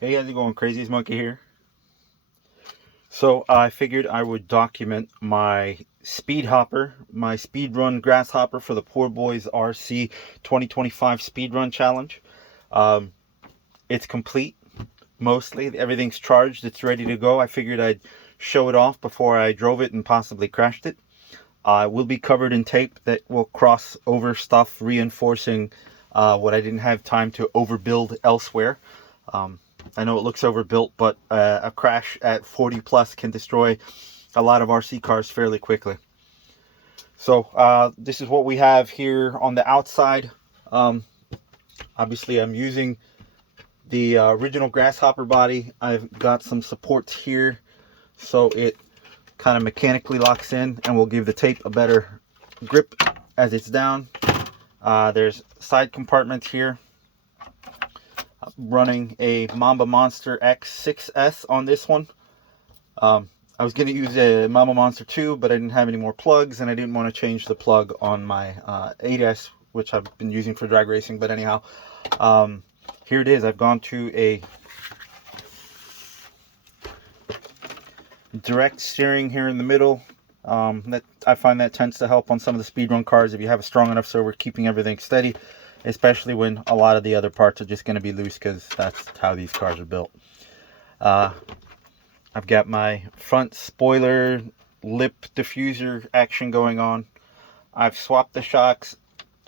Hey, how's it going? Craziest Monkey here. So I figured I would document my speed hopper, my speedrun grasshopper for the Poor Boys RC 2025 speedrun challenge. Um, it's complete, mostly. Everything's charged. It's ready to go. I figured I'd show it off before I drove it and possibly crashed it. It will be covered in tape that will cross over stuff, reinforcing what I didn't have time to overbuild elsewhere. Um, I know it looks overbuilt, but a crash at 40 plus can destroy a lot of RC cars fairly quickly. So this is what we have here on the outside. Um, Obviously, I'm using the original Grasshopper body. I've got some supports here, so it kind of mechanically locks in and will give the tape a better grip as it's down. There's side compartments here. Running a Mamba Monster X6S on this one. I was going to use a Mamba Monster 2, but I didn't have any more plugs, and I didn't want to change the plug on my 8S, which I've been using for drag racing. But anyhow, here it is. I've gone to a direct steering here in the middle. That I find that tends to help on some of the speedrun cars if you have a strong enough servo keeping everything steady, especially when a lot of the other parts are just going to be loose because that's how these cars are built. I've got my front spoiler lip diffuser action going on. I've swapped the shocks,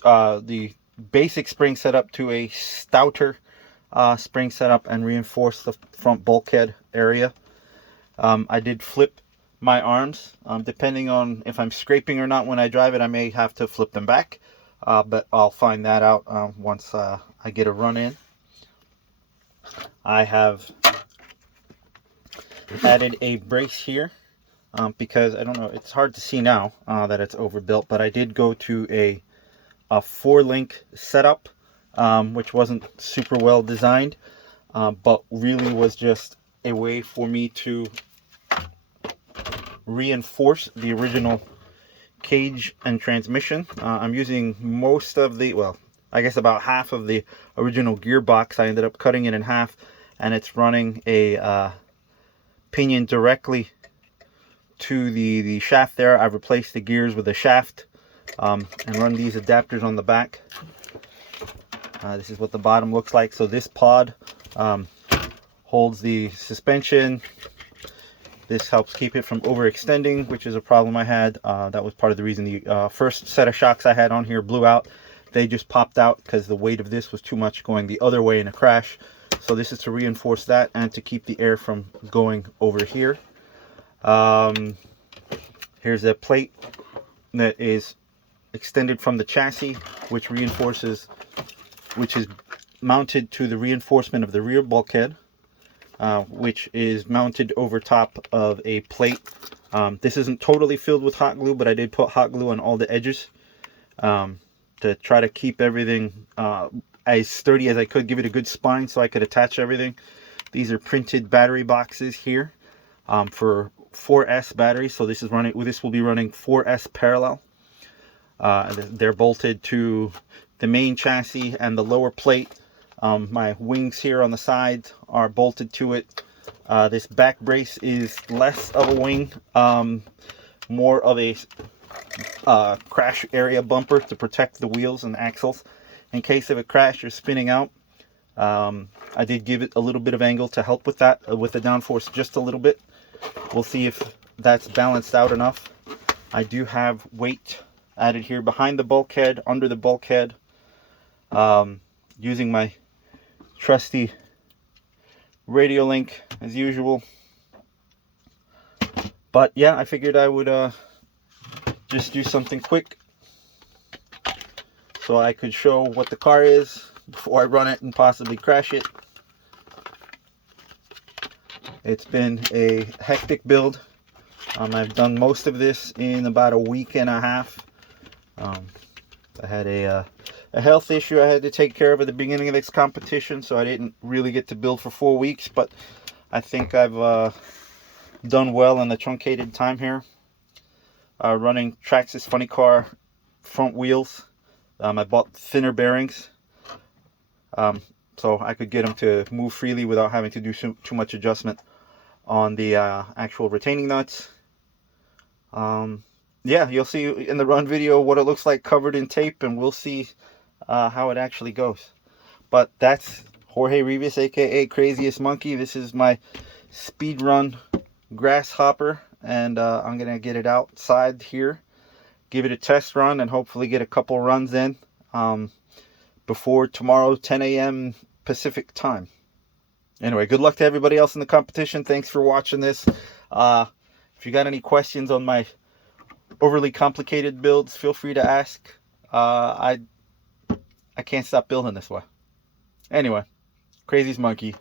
the basic spring setup to a stouter spring setup and reinforced the front bulkhead area. I did flip my arms. Depending on if I'm scraping or not when I drive it, I may have to flip them back. But I'll find that out once I get a run in. I have added a brace here because I don't know, it's hard to see now that it's overbuilt, but I did go to a 4-link setup, which wasn't super well designed, but really was just a way for me to reinforce the original cage and transmission. I'm using most of the, well, I guess about half of the original gearbox. I ended up cutting it in half, and it's running a pinion directly to the shaft there. I've replaced the gears with a shaft and run these adapters on the back. This is what the bottom looks like. So this pod holds the suspension. This helps keep it from overextending, which is a problem I had. That was part of the reason the first set of shocks I had on here blew out. They just popped out because the weight of this was too much going the other way in a crash. So this is to reinforce that and to keep the air from going over here. Here's a plate that is extended from the chassis, which reinforces, which is mounted to the reinforcement of the rear bulkhead. Which is mounted over top of a plate. This isn't totally filled with hot glue, but I did put hot glue on all the edges to try to keep everything as sturdy as I could, give it a good spine so I could attach everything. These are printed battery boxes here for 4S batteries, so this will be running 4S parallel. They're bolted to the main chassis and the lower plate. My wings here on the sides are bolted to it. This back brace is less of a wing, more of a crash area bumper to protect the wheels and axles in case of a crash or spinning out. I did give it a little bit of angle to help with that, with the downforce just a little bit. We'll see if that's balanced out enough. I do have weight added here behind the bulkhead, under the bulkhead, using my trusty radio link as usual. But yeah, I figured I would just do something quick so I could show what the car is before I run it and possibly crash it. It's been a hectic build. I've done most of this in about a week and a half. I had a health issue I had to take care of at the beginning of this competition, so I didn't really get to build for 4 weeks, but I think I've done well in the truncated time here. Running Traxxas Funny Car front wheels. I bought thinner bearings. so I could get him to move freely without having to do too much adjustment on the actual retaining nuts. Yeah, you'll see in the run video what it looks like covered in tape, and we'll see how it actually goes. But that's Jorge Rivas, aka Craziest Monkey. This is my speedrun Grasshopper, and I'm gonna get it outside here, give it a test run, and hopefully get a couple runs in before tomorrow 10 a.m. Pacific time. Anyway, good luck to everybody else in the competition. Thanks for watching this. If you got any questions on my overly complicated builds, feel free to ask. I can't stop building this way. Anyway, Craziest Monkey.